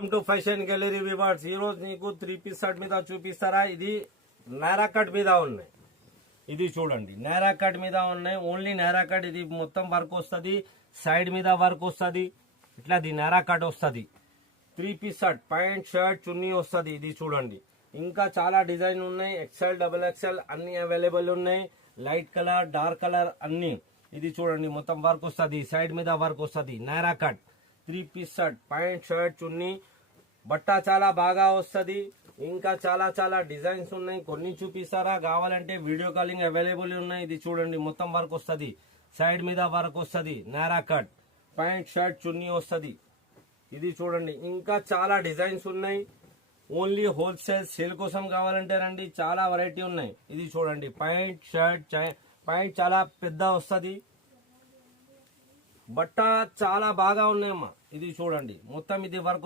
Welcome to fashion gallery viewers. ఈ రోజు నీకు 3 పీస్ షర్ట్ మీద చూపిస్తారా. ఇది నైరా కట్ మీద ఉన్నాయి. ఇది చూడండి, నైరా కట్ మీద ఉన్నాయి. Only Naira cut. ఇది మొత్తం వర్క్ వస్తుంది, సైడ్ మీద వర్క్ వస్తుంది. ఇట్లా నైరా కట్ వస్తుంది. 3 పీస్ షర్ట్, ప్యాంట్ షర్ట్ చున్నీ వస్తుంది. ఇది చూడండి, ఇంకా చాలా డిజైన్ ఉన్నాయి. ఎక్స్ఎల్, డబుల్ ఎక్స్ఎల్ అన్ని అవైలబుల్ ఉన్నాయి. లైట్ కలర్, డార్క్ కలర్ అన్ని. ఇది చూడండి, మొత్తం వర్క్ వస్తుంది, సైడ్ మీద వర్క్ వస్తుంది. Naira cut 3 piece shirt, pant shirt chunni. బట్ట చాలా బాగా వస్తుంది. ఇంకా చాలా చాలా డిజైన్స్ ఉన్నాయి. కొన్ని చూపిస్తారా, కావాలంటే వీడియో కాలింగ్ అవైలబుల్ ఉన్నాయి. ఇది చూడండి, మొత్తం వర్క్ వస్తుంది, సైడ్ మీద వర్క్ వస్తుంది. నైరా కట్ ప్యాంట్ షర్ట్ చున్నీ వస్తుంది. ఇది చూడండి, ఇంకా చాలా డిజైన్స్ ఉన్నాయి. ఓన్లీ హోల్సేల్ సేల్ కోసం కావాలంటే రండి, చాలా వెరైటీ ఉన్నాయి. ఇది చూడండి, ప్యాంట్ షర్ట్, ప్యాంట్ చాలా పెద్ద వస్తుంది. బట్ట చాలా బాగా ఉన్నాయమ్మా. ఇది చూడండి, మొత్తం ఇది వర్క్